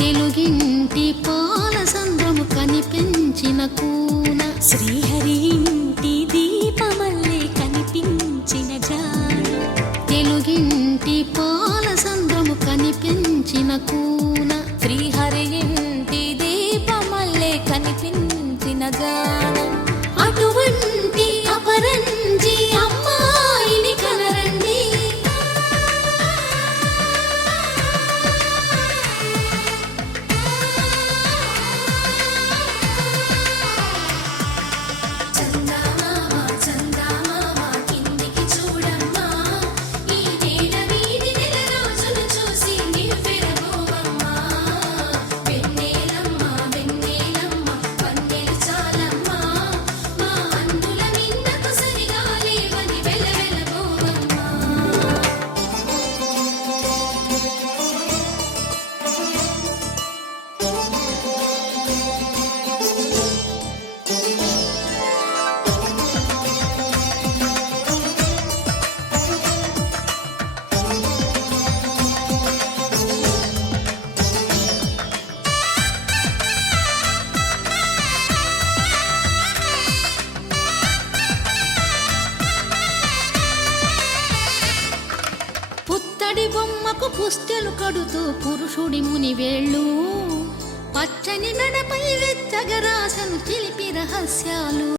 తెలుగింటి పాల సంద్రము కనిపించిన కూన శ్రీహరి ఇంటి దీపమల్లే కనిపించిన జాడ తెలుగింటి పాల సంద్రము కనిపించిన కూన శ్రీహరి ఇంటి దీపమల్లే కనిపించిన జాడ అటువంటి అపరంజి అమ్మాయిని కనరండి పుత్తడి బొమ్మకు పుస్తెలు కడుతూ పురుషుడి ముని వేళ్ళు పచ్చని మెడపై వెచ్చగరాసను చిలిపి రహస్యాలు